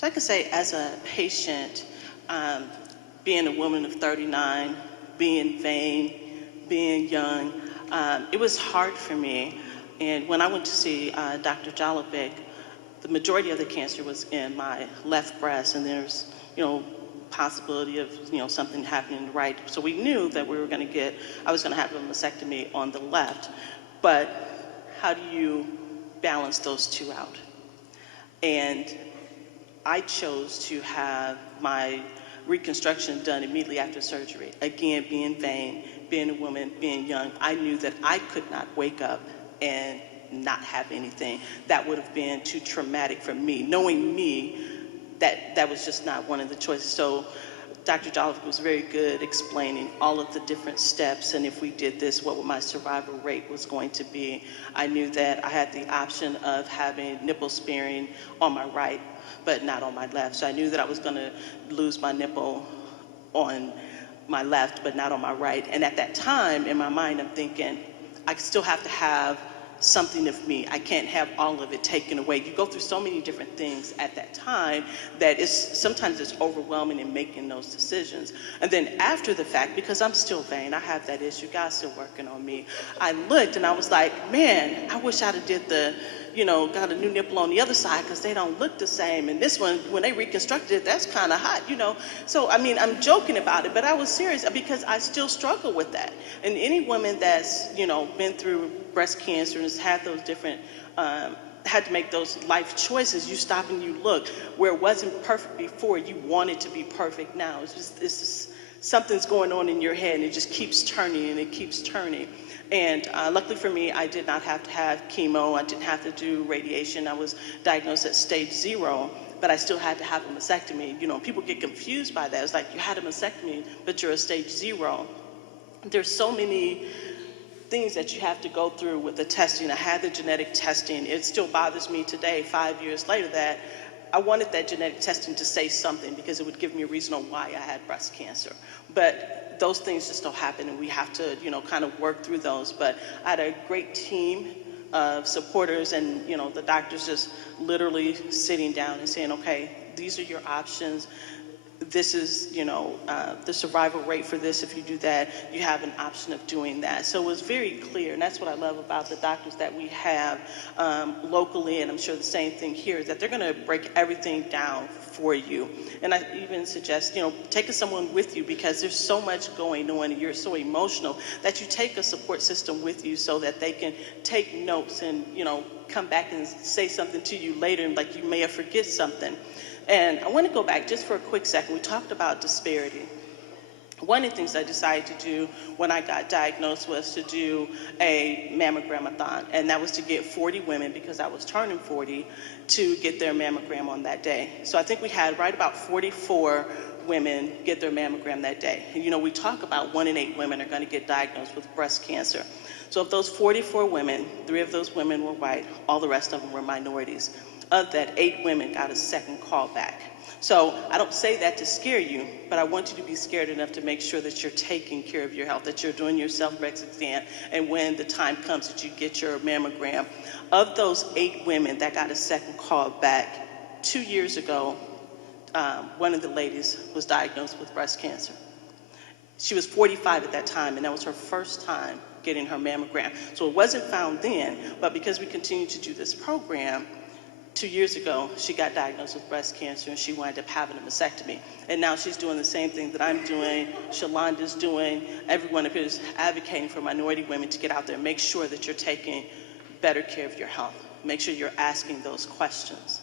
So I can say as a patient, um, being a woman of 39, being vain, being young, it was hard for me. And when I went to see Dr. Jalovic, the majority of the cancer was in my left breast, and there's, possibility of, something happening in the right. So we knew that I was going to have a mastectomy on the left. But how do you balance those two out? And I chose to have my reconstruction done immediately after surgery. Again, being vain, being a woman, being young, I knew that I could not wake up and not have anything. That would have been too traumatic for me. Knowing me, that was just not one of the choices. So Dr. Jolliff was very good explaining all of the different steps, and if we did this, what my survival rate was going to be. I knew that I had the option of having nipple sparing on my right, but not on my left. So I knew that I was going to lose my nipple on my left, but not on my right. And at that time, in my mind, I'm thinking, I still have to have something of me. I can't have all of it taken away. You go through so many different things at that time that sometimes it's overwhelming in making those decisions. And then after the fact, because I'm still vain, I have that issue, God's still working on me, I looked and I was like, man, I wish I'd have did got a new nipple on the other side, because they don't look the same. And this one, when they reconstructed it, that's kind of hot, So, I'm joking about it, but I was serious because I still struggle with that. And any woman that's, been through breast cancer and has had those different, had to make those life choices, you stop and you look. Where it wasn't perfect before, you want it to be perfect now. It's just something's going on in your head, and it just keeps turning and it keeps turning. And luckily for me, I did not have to have chemo. I didn't have to do radiation. I was diagnosed at stage 0, but I still had to have a mastectomy. People get confused by that. It's like, you had a mastectomy, but you're a stage 0. There's so many things that you have to go through with the testing. I had the genetic testing. It still bothers me today, 5 years later, that I wanted that genetic testing to say something, because it would give me a reason on why I had breast cancer. But those things just don't happen, and we have to, kind of work through those. But I had a great team of supporters, and, the doctors just literally sitting down and saying, okay, these are your options. This is, the survival rate for this. If you do that, you have an option of doing that. So it was very clear, and that's what I love about the doctors that we have locally, and I'm sure the same thing here, is that they're going to break everything down for you. And I even suggest, taking someone with you, because there's so much going on and you're so emotional, that you take a support system with you so that they can take notes and, come back and say something to you later, and like you may have forget something. And I want to go back just for a quick second. We talked about disparity. One of the things I decided to do when I got diagnosed was to do a mammogram-a-thon, and that was to get 40 women, because I was turning 40, to get their mammogram on that day. So I think we had right about 44 women get their mammogram that day. And we talk about 1 in 8 women are going to get diagnosed with breast cancer. So of those 44 women, 3 of those women were white, all the rest of them were minorities. Of that, 8 women got a second call back. So I don't say that to scare you, but I want you to be scared enough to make sure that you're taking care of your health, that you're doing your self-breast exam, and when the time comes that you get your mammogram. Of those 8 women that got a second call back, 2 years ago, one of the ladies was diagnosed with breast cancer. She was 45 at that time, and that was her first time getting her mammogram. So it wasn't found then, but because we continue to do this program, 2 years ago, she got diagnosed with breast cancer, and she wound up having a mastectomy. And now she's doing the same thing that I'm doing, Shalonda's doing, everyone up here is advocating for minority women to get out there and make sure that you're taking better care of your health. Make sure you're asking those questions.